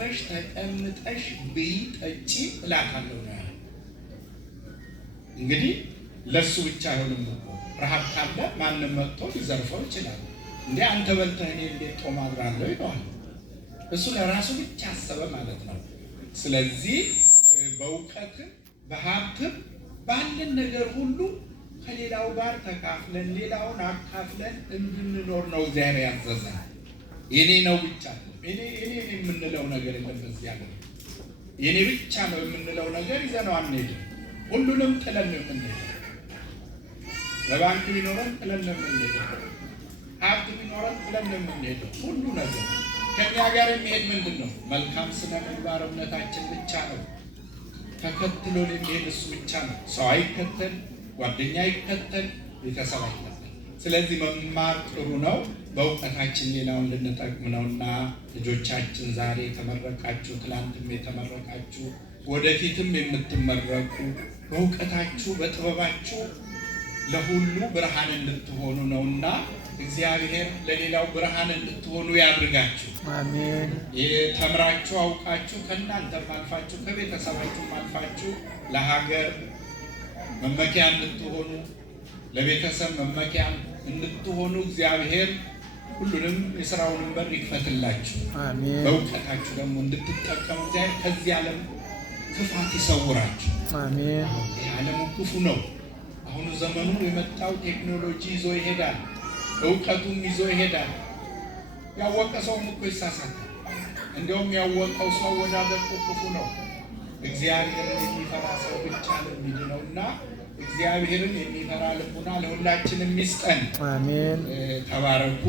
አርፈሽ ተቀምጠሽ ብይ ጠጪ እላታለሁ ነው ያለው። እንግዲህ ለሱ ብቻ አይሆንም እኮ ረሃብ ካለ ማንም መጥቶ ሊዘርፈው ይችላል። እንዴ አንተ በልተህ እኔ እንዴት ጦም አድራለሁ ይለዋል። እሱ ለራሱ ብቻ አሰበ ማለት ነው። ስለዚህ በእውቀትም በሀብትም ባለን ነገር ሁሉ ከሌላው ጋር ተካፍለን ሌላውን አካፍለን እንድንኖር ነው እግዚአብሔር ያዘዘን። የኔ ነው ብቻ እኔ የምንለው ነገር የለም። በዚህ ያለው የኔ ብቻ ነው የምንለው ነገር ይዘነው አንሄድም። ሁሉንም ጥለን ነው የምንሄደው። በባንክ ቢኖረን ጥለን ነው የምንሄደው። ሀብት ቢኖረን ጥለን ነው የምንሄደው። ሁሉ ነገር ከኛ ጋር የሚሄድ ምንድን ነው? መልካም ስነ ምግባር እምነታችን ብቻ ነው። ተከትሎ የሚሄድ እሱ ብቻ ነው። ሰው አይከተል፣ ጓደኛ አይከተል፣ ቤተሰብ አይከተል። ስለዚህ መማር ጥሩ ነው። በእውቀታችን ሌላውን ልንጠቅም ነውና ልጆቻችን ዛሬ የተመረቃችሁ፣ ትላንትም የተመረቃችሁ፣ ወደፊትም የምትመረቁ በእውቀታችሁ በጥበባችሁ ለሁሉ ብርሃን እንድትሆኑ ነውና እግዚአብሔር ለሌላው ብርሃን እንድትሆኑ ያድርጋችሁ። አሜን። ተምራችሁ አውቃችሁ ከእናንተም አልፋችሁ ከቤተሰባችሁም አልፋችሁ ለሀገር መመኪያ እንድትሆኑ ለቤተሰብ መመኪያ እንድትሆኑ እግዚአብሔር ሁሉንም የሥራውንም በር ይክፈትላችሁ። አሜን። በእውቀታችሁ ደግሞ እንድትጠቀሙ እግዚአብሔር ከዚህ ዓለም ክፋት ይሰውራችሁ። አሜን። የዓለሙ ክፉ ነው። አሁኑ ዘመኑ የመጣው ቴክኖሎጂ ይዞ ይሄዳል። እውቀቱም ይዞ ይሄዳል። ያወቀ ሰውም እኮ ይሳሳታል። እንዲያውም ያወቀው ሰው ወዳደቁ ክፉ ነው። እግዚአብሔርን የሚፈራ ሰው ብቻ ነው የሚድነውና እግዚአብሔርን የሚፈራ ልቡና ለሁላችንም ይስጠን። አሜን። ተባረኩ፣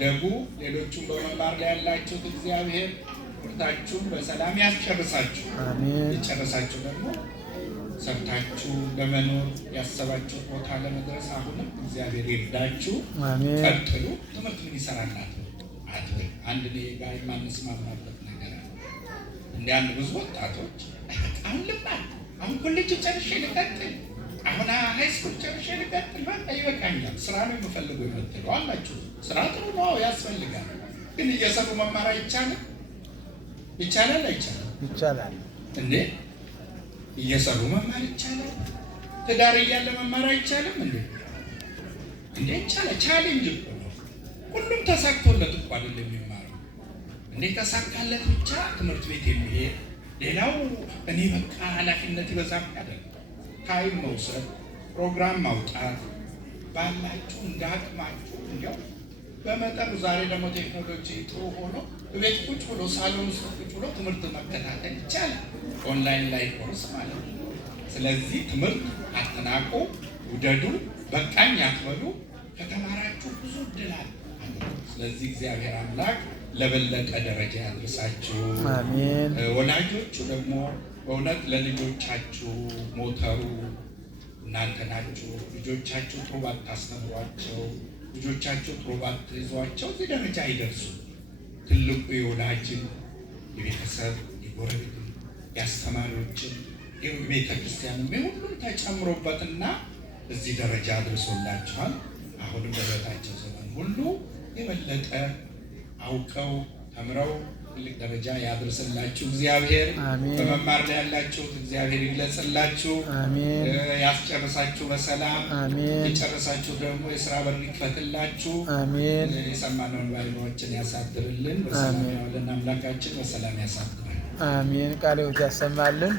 ደጉ። ሌሎቹም በመማር ላይ ያላችሁት እግዚአብሔር ትምህርታችሁን በሰላም ያስጨርሳችሁ። አሜን። የጨረሳችሁ ደግሞ ሰርታችሁ ለመኖር ያሰባችሁ ቦታ ለመድረስ አሁንም እግዚአብሔር ይርዳችሁ። አሜን። ቀጥሉ። ትምህርት ምን ይሰራላት አትበል። አንድ ላይ ጋር የማንስማማበት ነገር አለ። እንደ አንድ ብዙ ወጣቶች አሁን ልማር፣ አሁን ኮሌጅ ጨርሼ ልቀጥል፣ አሁን ሃይስኩል ጨርሼ ልቀጥል፣ በቃ ይበቃኛል፣ ስራ ነው የምፈልገው የምትሉ አላችሁ። ስራ ጥሩ ነው፣ ያስፈልጋል። ግን እየሰሩ መማር አይቻልም? ይቻላል አይቻልም? ይቻላል እንዴ? እየሰሩ መማር ይቻላል። ትዳር እያለ መማር አይቻልም እንዴ? እንዴ ይቻላል። ቻሌንጅ እኮ ነው። ሁሉም ተሳክቶለት እኮ አይደለም የሚማረው። እንዴ ተሳካለት ብቻ ትምህርት ቤት የሚሄድ ሌላው እኔ በቃ ኃላፊነት ይበዛም አይደል? ታይም መውሰድ፣ ፕሮግራም ማውጣት ባላችሁ እንዳቅማችሁ እንዲያው በመጠኑ ዛሬ ደግሞ ቴክኖሎጂ ጥሩ ሆኖ ቤት ቁጭ ብሎ ሳሎን ውስጥ ቁጭ ብሎ ትምህርት መከታተል ይቻላል። ኦንላይን ላይ ኮርስ ማለት ነው። ስለዚህ ትምህርት አትናቁ፣ ውደዱ፣ በቃኝ አትበሉ። ከተማራችሁ ብዙ እድል አለ። ስለዚህ እግዚአብሔር አምላክ ለበለጠ ደረጃ ያድርሳችሁ። አሜን። ወላጆቹ ደግሞ በእውነት ለልጆቻችሁ ሞተሩ እናንተ ናችሁ። ልጆቻችሁ ጥሩ ባታስተምሯቸው፣ ልጆቻችሁ ጥሩ ባትይዟቸው እዚህ ደረጃ አይደርሱ። ትልቁ የወላጅን የቤተሰብ የጎረቤት የአስተማሪዎችን የቤተ ክርስቲያንም የሁሉም ተጨምሮበትና እዚህ ደረጃ አድርሶላችኋል። አሁንም በሕይወታቸው ዘመን ሁሉ የበለጠ አውቀው ተምረው ትልቅ ደረጃ ያድርስላችሁ እግዚአብሔር። በመማር ላይ ያላችሁት እግዚአብሔር ይግለጽላችሁ። ያስጨርሳችሁ በሰላም የጨረሳችሁ ደግሞ የሥራ በር ይክፈትላችሁ። የሰማነውን ባይኖችን ያሳድርልን። በሰላም ያውለን አምላካችን በሰላም ያሳድረን። አሜን። ቃለ ሕይወት ያሰማልን።